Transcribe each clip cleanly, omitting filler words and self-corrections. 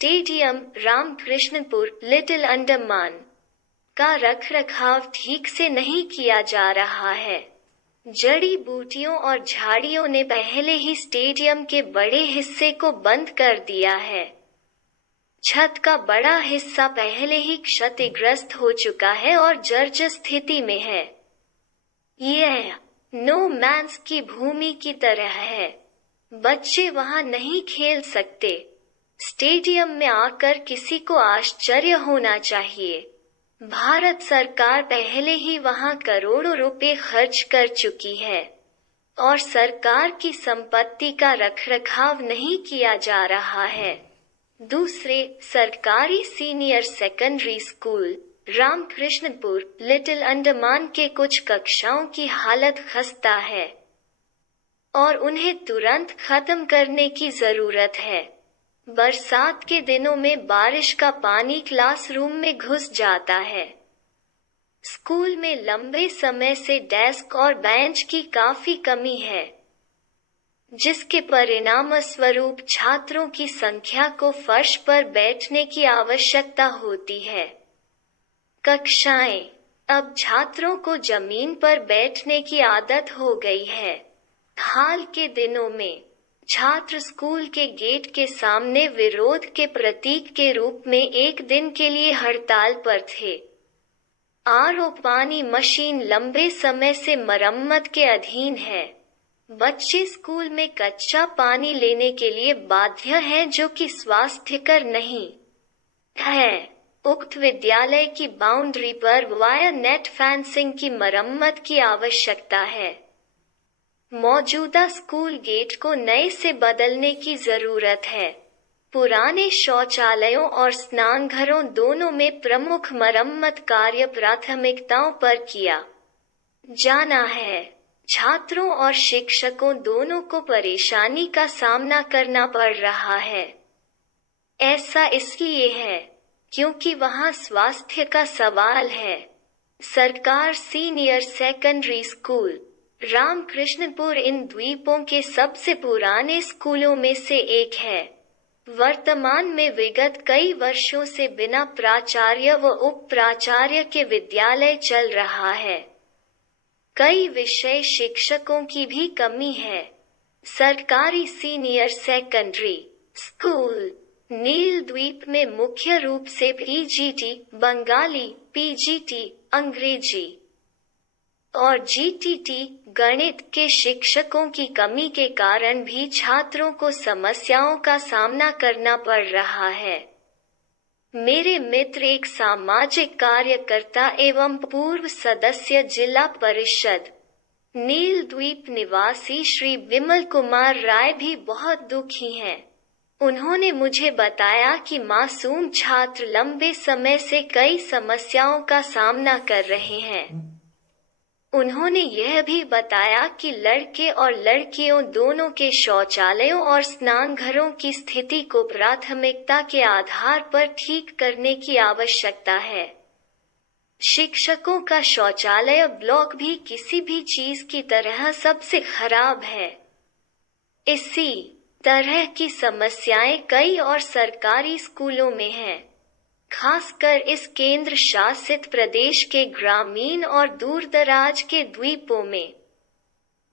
Stadium Ramkrishnapur little Andaman का रखरखाव ठीक से नहीं किया जा रहा है। जड़ी बूटियों और झाड़ियों ने पहले ही स्टेडियम के बड़े हिस्से को बंद कर दिया है। छत का बड़ा हिस्सा पहले ही क्षतिग्रस्त हो चुका है और जर्जर स्थिति में है। यह नो मैंस की भूमि की तरह है। बच्चे वहां नहीं खेल सकते। स्टेडियम में आकर किसी को आश्चर्य होना चाहिए। भारत सरकार पहले ही वहां करोड़ों रुपए खर्च कर चुकी है और सरकार की संपत्ति का रखरखाव नहीं किया जा रहा है। दूसरे, सरकारी senior secondary school Ramkrishnapur little Andaman के कुछ कक्षाओं की हालत खस्ता है और उन्हें तुरंत खत्म करने की जरूरत है। बरसात के दिनों में बारिश का पानी क्लासरूम में घुस जाता है। स्कूल में लंबे समय से डेस्क और बेंच की काफी कमी है, जिसके परिणामस्वरूप छात्रों की संख्या को फर्श पर बैठने की आवश्यकता होती है। कक्षाएं, अब छात्रों को जमीन पर बैठने की आदत हो गई है। हाल के दिनों में छात्र स्कूल के गेट के सामने विरोध के प्रतीक के रूप में एक दिन के लिए हड़ताल पर थे। आरओ पानी मशीन लंबे समय से मरम्मत के अधीन है। बच्चे स्कूल में कच्चा पानी लेने के लिए बाध्य हैं, जो कि स्वास्थ्यकर नहीं है। उक्त विद्यालय की बाउंड्री पर वायर नेट फेंसिंग की मरम्मत की आवश्यकता है। मौजूदा स्कूल गेट को नए से बदलने की जरूरत है। पुराने शौचालयों और स्नानघरों दोनों में प्रमुख मरम्मत कार्य प्राथमिकताओं पर किया जाना है। छात्रों और शिक्षकों दोनों को परेशानी का सामना करना पड़ रहा है। ऐसा इसलिए है क्योंकि वहां स्वास्थ्य का सवाल है। सरकार सीनियर सेकेंडरी स्कूल रामकृष्णपुर इन द्वीपों के सबसे पुराने स्कूलों में से एक है। वर्तमान में विगत कई वर्षों से बिना प्राचार्य व उप प्राचार्य के विद्यालय चल रहा है। कई विषय शिक्षकों की भी कमी है। सरकारी सीनियर सेकेंडरी स्कूल नील द्वीप में मुख्य रूप से पीजीटी बंगाली, पीजीटी अंग्रेजी और जीटीटी गणित के शिक्षकों की कमी के कारण भी छात्रों को समस्याओं का सामना करना पड़ रहा है। मेरे मित्र एक सामाजिक कार्यकर्ता एवं पूर्व सदस्य जिला परिषद नील द्वीप निवासी श्री विमल कुमार राय भी बहुत दुखी हैं। उन्होंने मुझे बताया कि मासूम छात्र लंबे समय से कई समस्याओं का सामना कर रहे हैं। उन्होंने यह भी बताया कि लड़के और लड़कियों दोनों के शौचालयों और स्नानघरों की स्थिति को प्राथमिकता के आधार पर ठीक करने की आवश्यकता है। शिक्षकों का शौचालय ब्लॉक भी किसी भी चीज की तरह सबसे खराब है। इसी तरह की समस्याएं कई और सरकारी स्कूलों में हैं, खासकर इस केंद्र शासित प्रदेश के ग्रामीण और दूरदराज के द्वीपों में।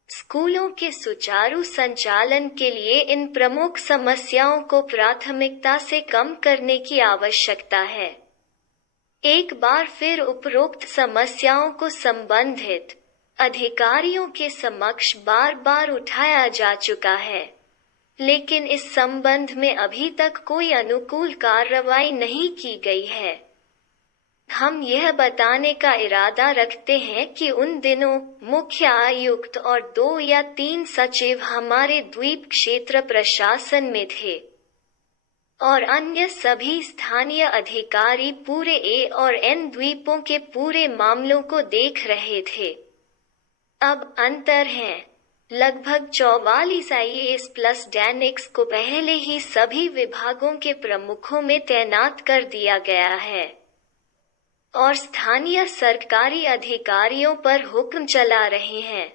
स्कूलों के सुचारू संचालन के लिए इन प्रमुख समस्याओं को प्राथमिकता से कम करने की आवश्यकता है। एक बार फिर उपरोक्त समस्याओं को संबंधित अधिकारियों के समक्ष बार बार उठाया जा चुका है, लेकिन इस संबंध में अभी तक कोई अनुकूल कार्रवाई नहीं की गई है। हम यह बताने का इरादा रखते हैं कि उन दिनों मुख्य आयुक्त और 2 या 3 सचिव हमारे द्वीप क्षेत्र प्रशासन में थे और अन्य सभी स्थानीय अधिकारी पूरे ए और एन द्वीपों के पूरे मामलों को देख रहे थे। अब अंतर है। लगभग 44 IAS प्लस डैनिक्स को पहले ही सभी विभागों के प्रमुखों में तैनात कर दिया गया है और स्थानीय सरकारी अधिकारियों पर हुक्म चला रहे हैं।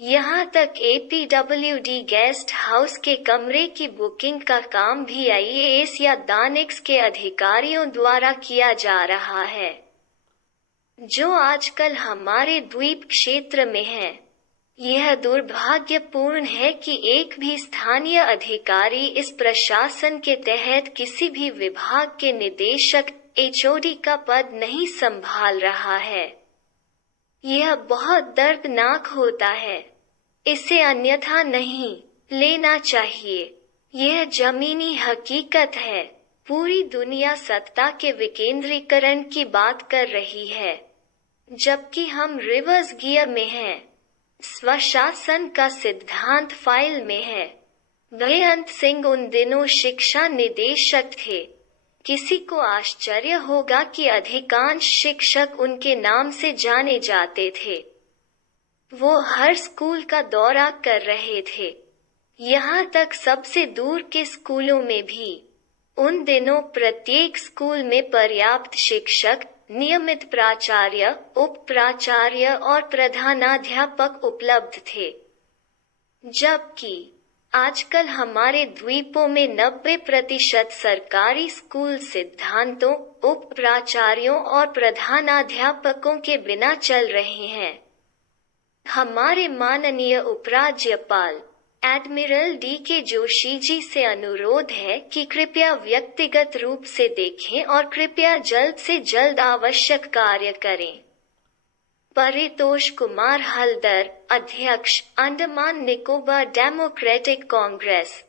यहाँ तक APWD गेस्ट हाउस के कमरे की बुकिंग का काम भी IAS या दानिक्स के अधिकारियों द्वारा किया जा रहा है, जो आजकल हमारे द्वीप क्षेत्र में है। यह दुर्भाग्यपूर्ण है कि एक भी स्थानीय अधिकारी इस प्रशासन के तहत किसी भी विभाग के निदेशक HOD का पद नहीं संभाल रहा है। यह बहुत दर्दनाक होता है। इसे अन्यथा नहीं लेना चाहिए। यह जमीनी हकीकत है। पूरी दुनिया सत्ता के विकेंद्रीकरण की बात कर रही है, जबकि हम रिवर्स गियर में हैं। स्वशासन का सिद्धांत फाइल में है। बेअंत सिंह उन दिनों शिक्षा निदेशक थे। किसी को आश्चर्य होगा कि अधिकांश शिक्षक उनके नाम से जाने जाते थे। वो हर स्कूल का दौरा कर रहे थे, यहाँ तक सबसे दूर के स्कूलों में भी। उन दिनों प्रत्येक स्कूल में पर्याप्त शिक्षक, नियमित प्राचार्य, उप प्राचार्य और प्रधानाध्यापक उपलब्ध थे, जबकि आजकल हमारे द्वीपों में 90% सरकारी स्कूल सिद्धांतों, उप प्राचार्यों और प्रधानाध्यापकों के बिना चल रहे हैं। हमारे माननीय उपराज्यपाल एडमिरल DK जोशी जी से अनुरोध है कि कृपया व्यक्तिगत रूप से देखें और कृपया जल्द से जल्द आवश्यक कार्य करें। परितोष कुमार हल्दर, अध्यक्ष, अंडमान निकोबार डेमोक्रेटिक कांग्रेस।